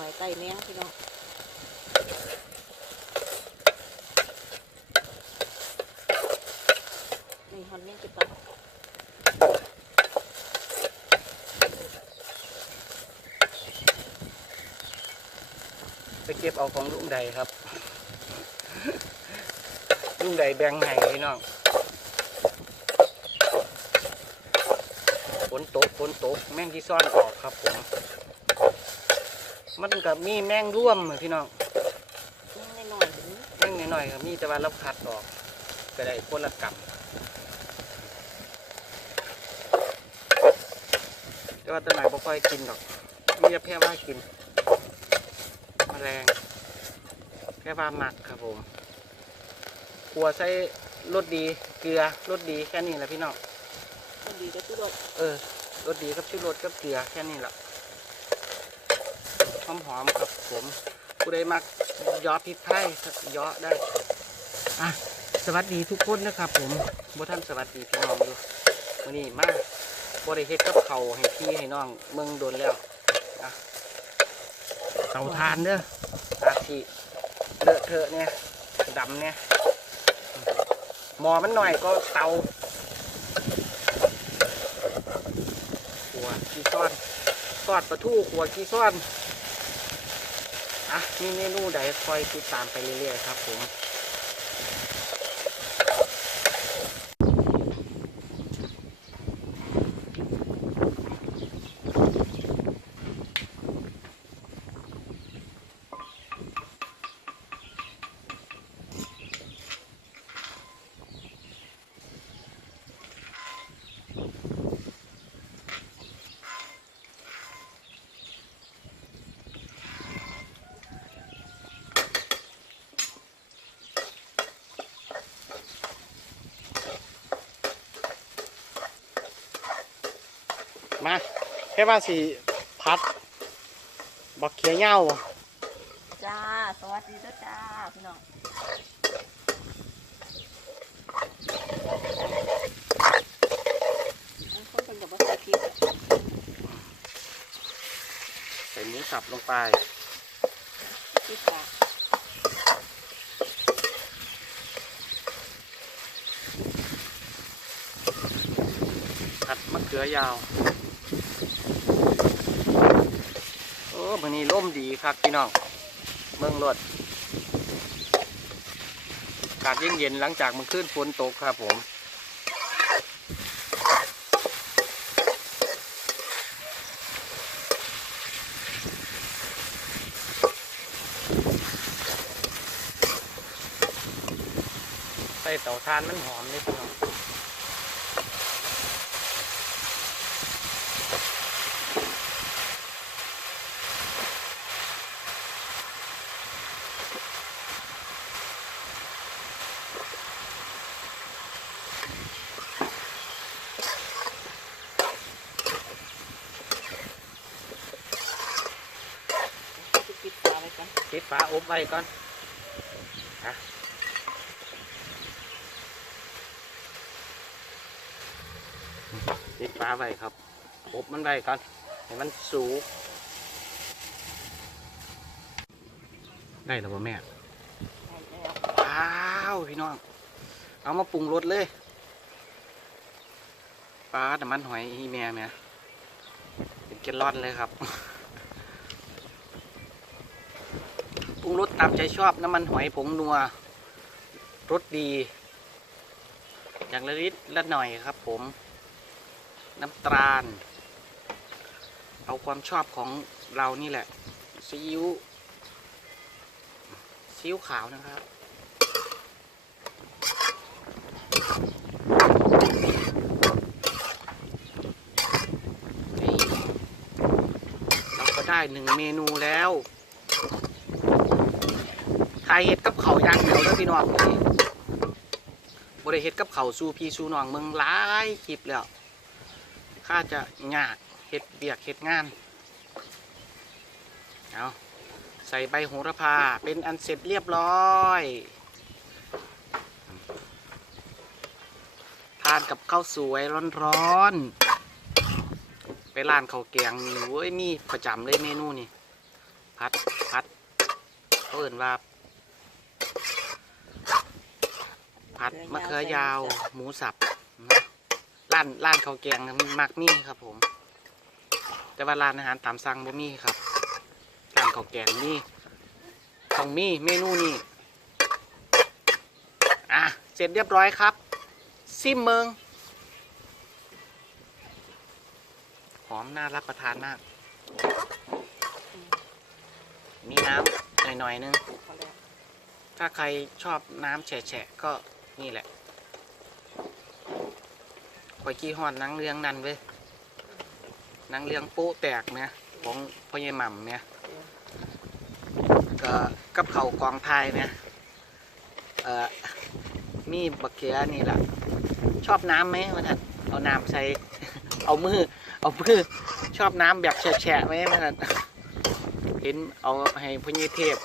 น่อยไต่แมงพี่น้องนี่ฮอนแมงจะตัดไปเก็บเอาของลุงใดครับ ลุงใดแบ่งให้พี่น้องฝนตกฝนตกแมงที่ซ่อนออกครับผม มันกับมีแมงร่วมอะพี่น้องแมงน้อยๆถึงแมงน้อยๆครับมีแต่ว่าเราขัดออกก็ได้คนละกำแต่ว่าตัวไหนบ่ค่อยกินหรอกมีแต่แค่ว่ากินแมลงแค่ว่าหมักครับผมครัวใส่รสดีเกลือรสดีแค่นี้แหละพี่น้อง มันดีก็ตุรสเออรสดีกับชูรสกับเกลือแค่นี้แหละ หอมหอมๆครับผมผู้ใดมักยอพริกไทยยอได้อะสวัสดีทุกคนนะครับ ผมบ่ท่านสวัสดีพี่น้องดูวันนี้มาบ่ได้เฮ็ดกับเขาให้พี่ให้น้องเมืองโดนแล้วอะเตาทานเด้ออาทีเลอะเทอะเนี่ยดำเนี่ยหมอมันหน่อยก็เตาขัวกีซ้อนทอดปลาทูขัวกีซ้อน อะมีเมนูใดคอยติดตามไปเรื่อยๆครับผม มาแค่ว่าสีพัดบักเขียเง่าจ้า สวัสดีเด้อจ้า พี่น้องบางคนเป็นแบบว่าใส่พริกใส่หมูสับลงไปพริกปลาผัดมะเขือยาว้วันนี้ร่มดีครับพี่น้อง เมืองรถอากาศเย็นๆหลังจากมันขึ้นฝนตกครับผมใส่เตาทานมันหอมเลยพี่น้อง จะปิดปลาไว้ก่อน ปิดฝาอบไว้ก่อนฮะปิดฝาไว้ครับ อบมันไว้ก่อน ให้มันสูงได้แล้วบ่แม่ได้แล้วว้าวพี่น้อง เอามาปรุงรสเลยปลาแต่มันหอยอีแม่แม่เป็นเกลอนเลยครับ งรสตามใจชอบน้ำมันหอยผงนัวรสดี อย่างละนิดละหน่อยครับผม น้ำตาล เอาความชอบของเรานี่แหละซีอิ๊วซีอิ๊วขาวนะครับนี่เราก็ได้หนึ่งเมนูแล้ว ถ่ายเห็ดกับเขาอย่างเดียวเด้อพี่น้องนี่บริเห็ดกับเขาสู้พี่สู้น้องเมืองหลายคลิปแล้วข้าจะยากเห็ดเบียกเห็ดงานเอาใส่ใบโหระพาเป็นอันเสร็จเรียบร้อยทานกับข้าวสวยร้อนๆไปร้านข้าวแกงนี่เว้ยมีประจำเลยเมนูนี่พัดพัดเขาเอื่นว่า ผัดมะเขือยาวหมูสับนะร้านร้านข้าวแกงมันมักมีครับผม แต่ว่าร้านอาหารตามสั่งบ่มีครับร้านข้าวแกงนี่ต้องมีเมนูนี้อะเสร็จเรียบร้อยครับ ซิมเมืองหอมน่ารับประทานมาก มีน้ำหน่อยๆนึงพอแล้วถ้าใครชอบน้ำแฉะๆก็ นี่แหละคอยกี้ฮอดนังเรื่องนันเว้ยนังเรื่องป๊แตกเนี่ยของพ่อใหญ่หม่ำเนี่ยก็กับเขากองไทยเนี่ยเอ่อมีบักเกียนี่แหละชอบน้ำไหมวะท่านเอาน้ำใส่เอามือเอามือชอบน้ำแบบแฉะไหมวะท่านเห็นเอาให้พ่อใหญ่เทพ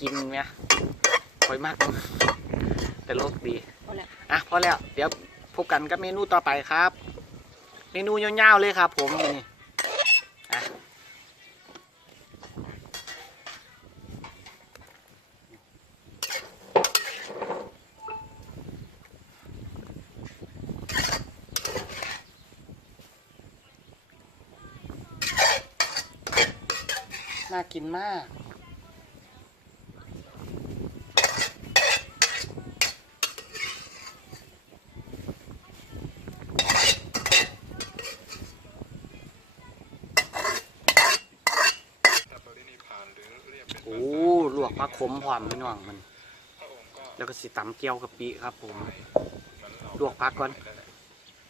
กินไหมคอยมาก แต่โลกดีพอแล้วอะพอแล้ว เดี๋ยวพบกันกับเมนูต่อไปครับ เมนูยาวๆเลยครับ ผมนี่อะน่ากินมาก แต่ปรินิพพานหรือเรียกเป็น โอ้ มาขมหอมไม่น้องมัน แล้วก็สิตำเกี๊ยวกะปิครับผม ลวกพักก่อน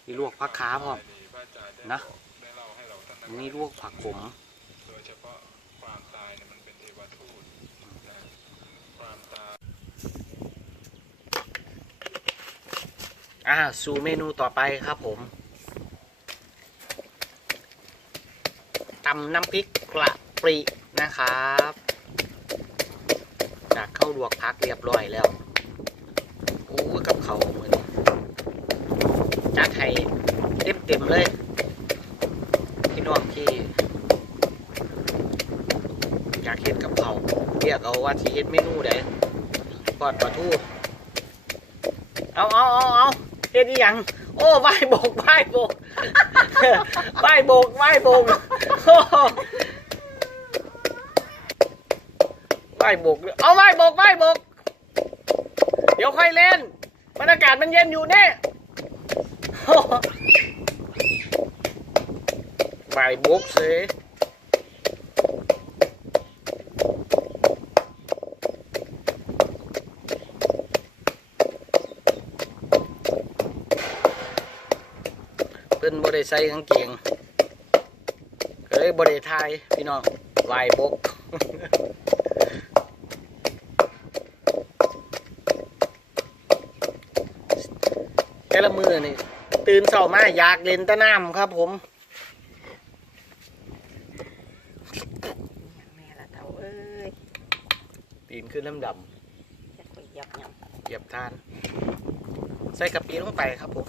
นี่ลวกพักขาพร้อมนะนี่ลวกผักขมอ่าสู่เมนูต่อไปครับผมตำน้ำพริกกระปรินะครับ จากเข้าลวกพักเรียบร้อยแล้วโอ้กับเขาวมือนี้จัดให้เต็มเต็มเลย พี่น้องที่อยากเห็นกับเขาเรียกเอาว่าที่เห็นเมนูใดปอดปลาทูเอาเอาเอาเอาเฮ็ดอีหยัง โอ้ไหวโบกไหวโบกไหวโบกไหวโบกโอ้ ไหวโบกเอาไหวโบกไหวโบก เดี๋ยวค่อยเล่นบรรยากาศมันเย็นอยู่เนี่ยโอ้ไหวโบกสยเพิ่นบ่ได้ใส่กางเกงก็เลยบ่ได้ทยพี่น้องไหวโบก แต่ละ มือนี่ตื่นเช้ามาอยากเล่นแตะน้ำครับผมแม่ละเต่าเอ้ยตีนขึ้นน้ำดจะไปยับยำเหยียบทาน ใส่กะปิลงไปครับผม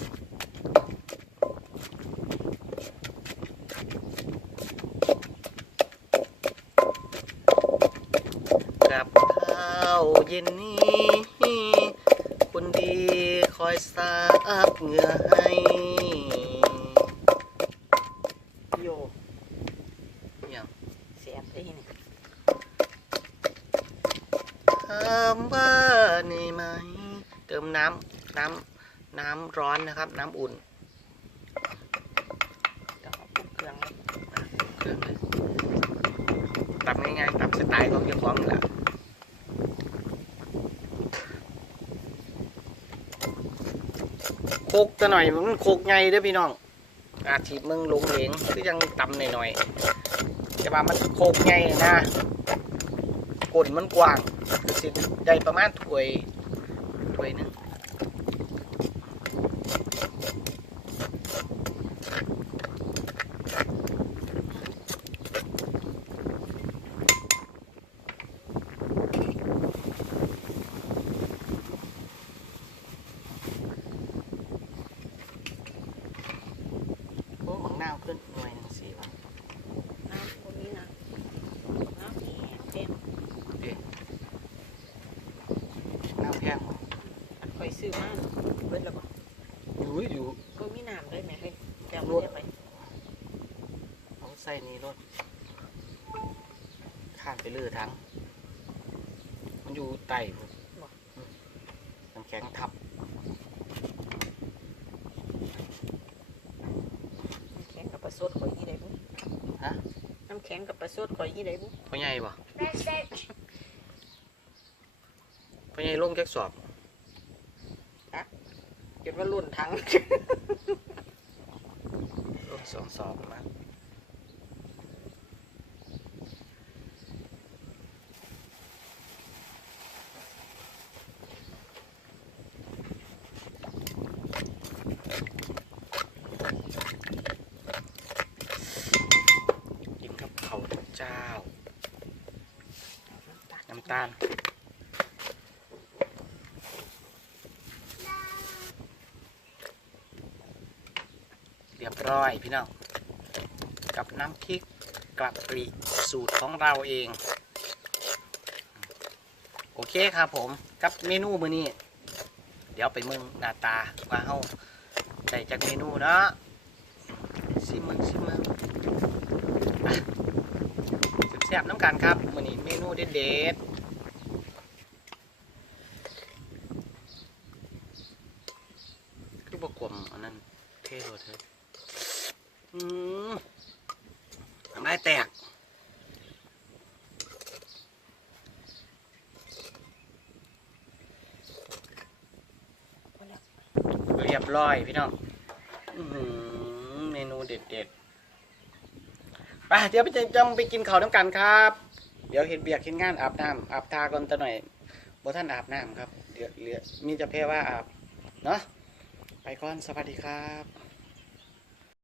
กับข้าวเย็นนี้คนดีค อยสาบเหงื่อให้ำโยอย่างเสียบได้นี่ถามว่านี่ไหม เติมน้ำน้ำน้ำร้อนนะครับ น้ำอุ่นเดี๋ยวเอาปรุงเครื่องเลยเครื่องเลยตับง่ายๆตับสไตล์ของเจ้าของนี่แหละโคกจะหน่อยมันโคกไงเด้อพี่น้อง อาทิมึงลงเหลงก็ยังต่ำหน่อยๆแต่ว่ามันโคกไงนะกลมันกว้างสิได้ประมาณถ้วยถ้วยหนึงโอ้หมังนาวขึ้นหน่วยหนึงสิวะ น้ำตรงนี้นะน้ำนี้ อยซื้อมาเบิดแล้วบ่อยู่อยู่บ่มีน้ำเลยแม่เฮ้ยแก้วรบ่ถได้ไปเอาใส่นี่รถข้ามไปเลือทั้ง มันอยู่ใต้พุ่นอืมน้ำแข็งทับน้ำแข็งกับปลาสดข่อยยี่ได้บุฮะน้ำแข็งกับปลาสดข่อยยี่ได้บุพ่อใหญ่บ่พ่อใหญ่ลงแจ็คสอบ จนว่ารุ่นทั้งลงสองสอบมากินกับเขาวเจ้า น้ำตาล เร้อยพี่น้องกับน้ำพริกกะปิสูตรของเราเอง โอเคครับผมกับเมนูมือนี้ เดี๋ยวไปมึงหน้าตาว่าเฮาใส่จากเมนูเนาะซิมึงซิมึงแซ่บๆน้ำกันครับมือนี้เมนูเด็ดๆคือบกลมอันนั้นเท่เลยเธออืม ทำได้แตก เรียบร้อยพี่น้องเมนูเด็ดๆ ไปเดี๋ยวไปจำไปกินข้าวน้ำกันครับ เดี๋ยวเห็นเบียกเห็นงานอาบน้ำอาบทาก่อนตะหน่อยบ่ท่านอาบน้ำครับ เดี๋ยวเหลือมีจะเพว่าอาบ เนาะไปก่อนสวัสดีครับ